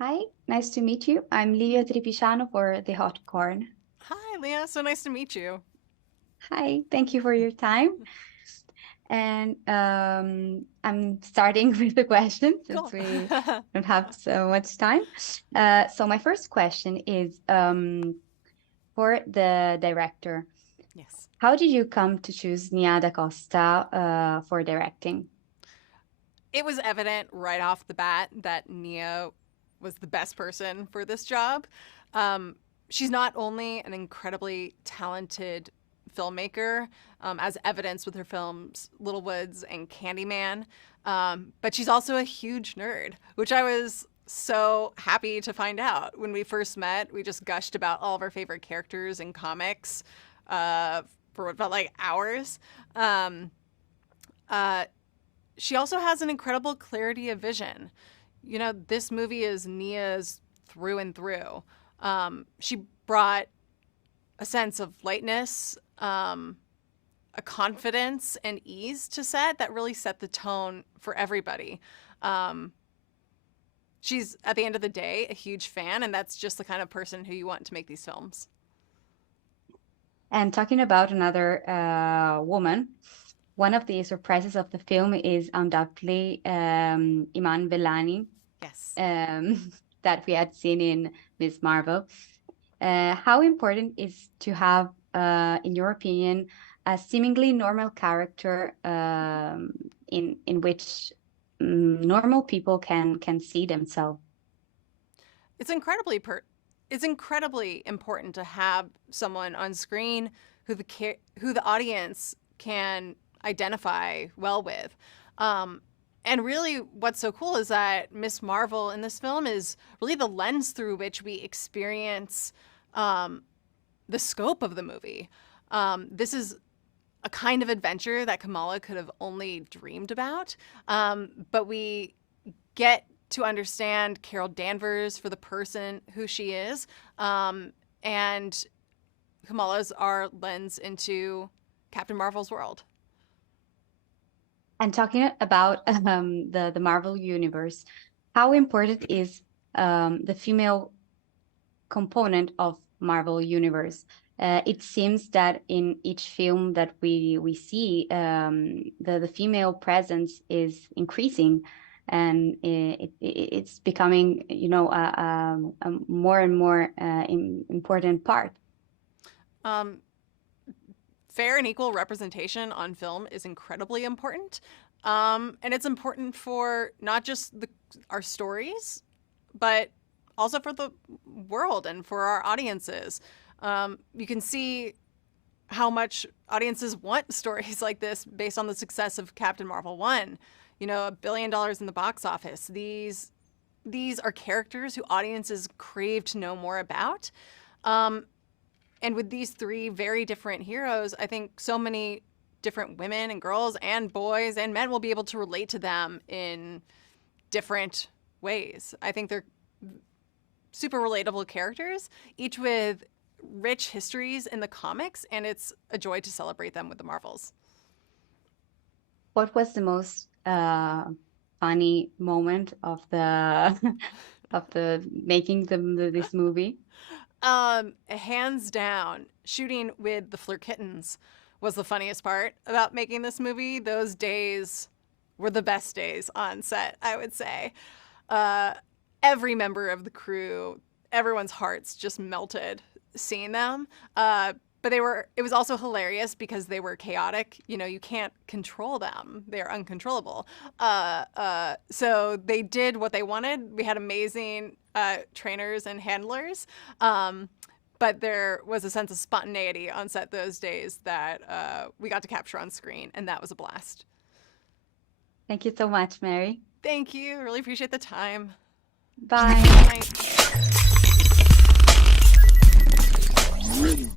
Hi, nice to meet you. I'm Livia Tripiciano for the hot corn. Hi, Leah. So nice to meet you. Hi, thank you for your time. And I'm starting with the question since Cool. we don't have so much time. So my first question is for the director. Yes. How did you come to choose Nia da Costa for directing? It was evident right off the bat that Nia was the best person for this job. Um, she's not only an incredibly talented filmmaker, as evidenced with her films Little Woods and Candyman, but she's also a huge nerd, which I was so happy to find out. When we first met, we just gushed about all of our favorite characters in comics uh, for what felt like hours. Um, uh, she also has an incredible clarity of vision. You know, this movie is Nia's through and through. She brought a sense of lightness, a confidence and ease to set that really set the tone for everybody. Um, she's, at the end of the day, a huge fan, and that's just the kind of person who you want to make these films. And talking about another woman, one of the surprises of the film is undoubtedly Iman Vellani, Yes. that we had seen in Miss Marvel. How important is to have, in your opinion, a seemingly normal character in which normal people can see themselves? It's incredibly it's incredibly important to have someone on screen who the audience can identify well with. Um, and really, what's so cool is that Miss Marvel in this film is really the lens through which we experience um, the scope of the movie. This is a kind of adventure that Kamala could have only dreamed about, but we get to understand Carol Danvers for the person who she is. And Kamala's our lens into Captain Marvel's world. And talking about the Marvel universe, how important is the female component of Marvel universe? It seems that in each film that we see, the female presence is increasing, and it's becoming, a more and more important part. Um, Fair and equal representation on film is incredibly important. And it's important for not just our stories, but also for the world and for our audiences. You can see how much audiences want stories like this based on the success of Captain Marvel 1. You know, $1 billion in the box office. These are characters who audiences crave to know more about. Um, and with these three very different heroes, I think so many different women and girls and boys and men will be able to relate to them in different ways. I think they're super relatable characters, each with rich histories in the comics, and it's a joy to celebrate them with the Marvels. What was the most funny moment of the of the making this movie? Hands down, shooting with the Flirt Kittens was the funniest part about making this movie. Those days were the best days on set, I would say. Uh, every member of the crew, everyone's hearts just melted seeing them. But it was also hilarious because they were chaotic. You know, you can't control them. They're uncontrollable. So they did what they wanted. We had amazing trainers and handlers. But there was a sense of spontaneity on set those days that we got to capture on screen, and that was a blast. Thank you so much, Mary. Thank you. Really appreciate the time. Bye. Good night.